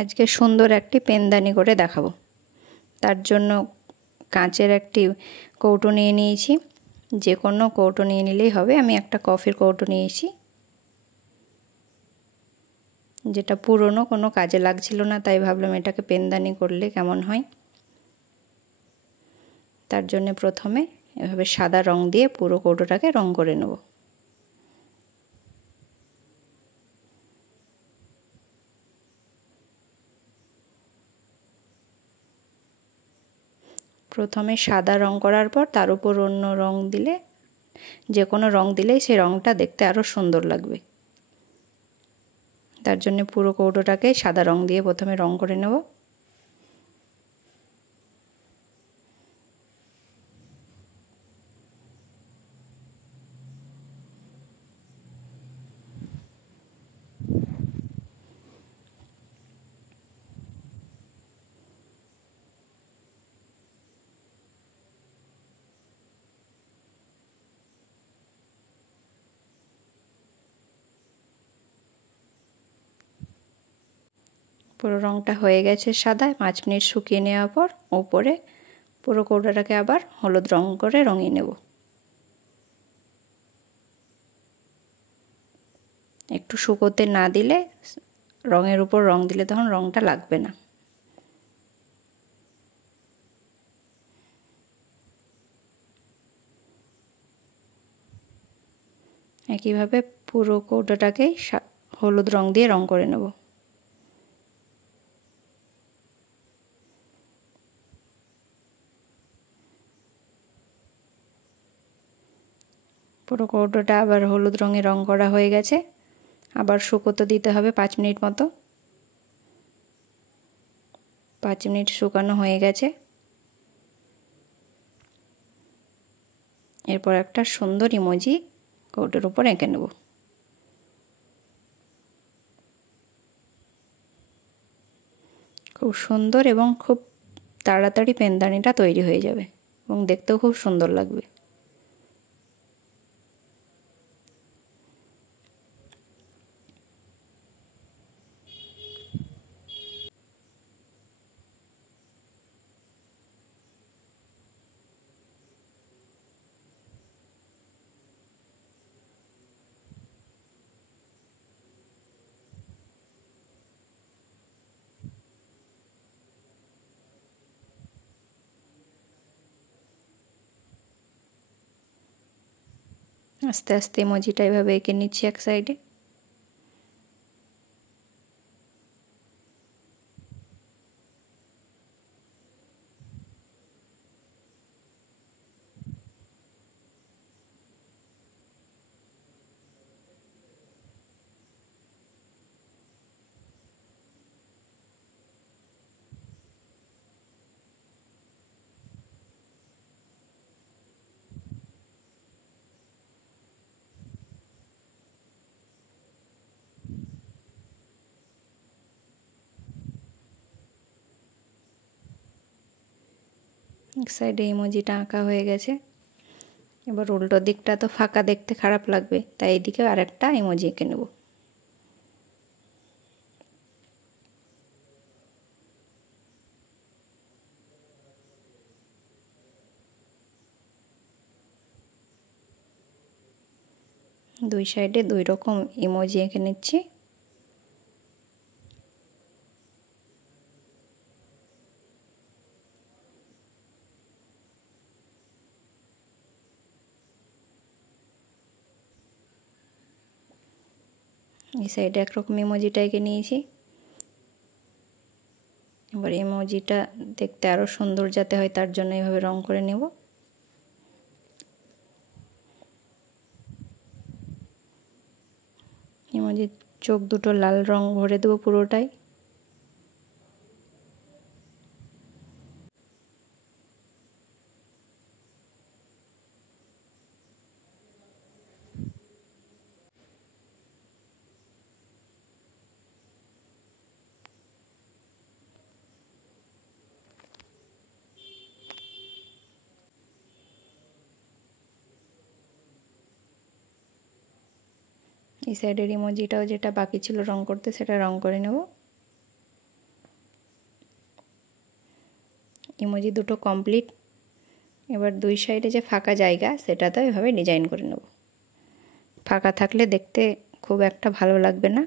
আজকে সুন্দর একটি পেনদানি করে দেখাবো। তার জন্য কাঁচের একটি কৌটো নিয়ে নিয়েছি, যে কোনো কৌটো নিয়ে নিলেই হবে। আমি একটা কফির কৌটো নিয়েছি, যেটা পুরনো, কোনো কাজে লাগছিল না, তাই ভাবলাম এটাকে পেনদানি করলে কেমন হয়। তার জন্য প্রথমে এভাবে সাদা রং দিয়ে পুরো কৌটোটাকে রং করে নেব। প্রথমে সাদা রং করার পর তার উপর অন্য রং দিলে, যে কোনো রং দিলেই সেই রংটা দেখতে আরও সুন্দর লাগবে। তার জন্য পুরো কৌটোটাকে সাদা রং দিয়ে প্রথমে রং করে নেব। পুরো রংটা হয়ে গেছে সাদা। 5 মিনিট শুকিয়ে নেওয়ার পর ওপরে পুরো কৌটোটাকে আবার হলুদ রং করে রঙিয়ে নেব। একটু শুকোতে না দিলে, রঙের উপর রং দিলে তখন রংটা লাগবে না। একইভাবে পুরো কৌটোটাকে হলুদ রং দিয়ে রং করে নেব। পুরো কৌটোটা আবার হলুদ রঙে রং করা হয়ে গেছে। আবার শুকোতে দিতে হবে 5 মিনিট মতো। 5 মিনিট শুকানো হয়ে গেছে। এরপর একটা সুন্দর ইমোজি কৌটোর উপর এঁকে নেব। খুব সুন্দর এবং খুব তাড়াতাড়ি পেনদানিটা তৈরি হয়ে যাবে এবং দেখতেও খুব সুন্দর লাগবে। আস্তে আস্তে ইমোজিটা এভাবে এঁকে নিচ্ছি এক সাইডে। এক সাইডে ইমোজিটা আঁকা হয়ে গেছে। এবার উল্টো দিকটা তো ফাঁকা, দেখতে খারাপ লাগবে, তাই এইদিকে আরেকটা ইমোজি এঁকে নেব। দুই সাইডে দুই রকম ইমোজি এঁকে নিচ্ছি। এই সাইডে একরকম ইমোজিটা এঁকে নিয়েছি। এবার ইমোজিটা দেখতে আরও সুন্দর যাতে হয়, তার জন্য এইভাবে রং করে নেব। ইমোজির চোখ দুটো লাল রং ভরে দেবো পুরোটাই। এই সাইডের ইমোজিটাও যেটা বাকি ছিল রং করতে, সেটা রং করে নেব। ইমোজি দুটো কমপ্লিট। এবার দুই সাইডে যে ফাঁকা জায়গা সেটাতে এভাবে ডিজাইন করে নেব। ফাঁকা থাকলে দেখতে খুব একটা ভালো লাগবে না,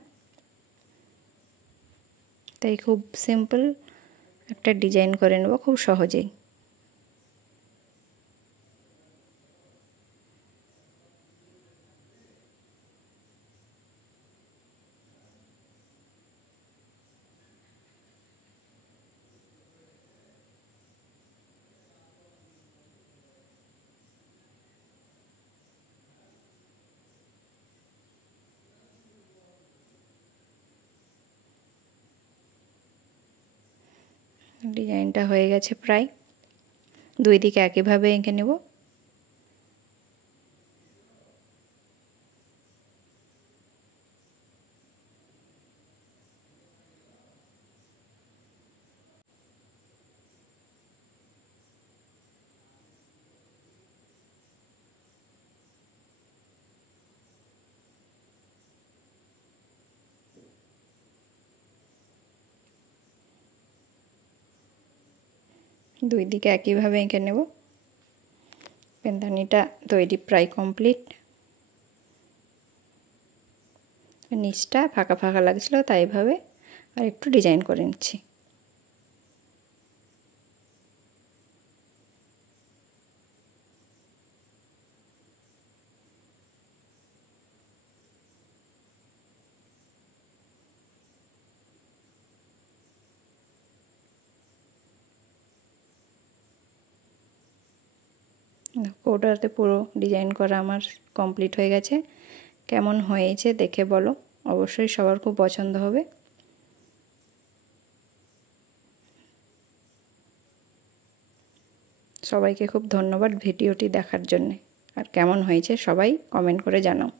তাই খুব সিম্পল একটা ডিজাইন করে নেব খুব সহজেই। ডিজাইনটা হয়ে গেছে প্রায়। দুই দিকে একইভাবে এঁকে নেব। দুই দিকে একইভাবে এঁকে নেব। পেনদানিটা তৈরি প্রায় কমপ্লিট। নিচটা ফাঁকা ফাঁকা লাগছিল, তাই এভাবে আর একটু ডিজাইন করে নিচ্ছি। কৌটাতে পুরো ডিজাইন করা আমার কমপ্লিট হয়ে গেছে। কেমন হয়েছে দেখে বলো, অবশ্যই সবার খুব পছন্দ হবে। সবাইকে খুব ধন্যবাদ ভিডিওটি দেখার জন্যে। আর কেমন হয়েছে সবাই কমেন্ট করে জানাও।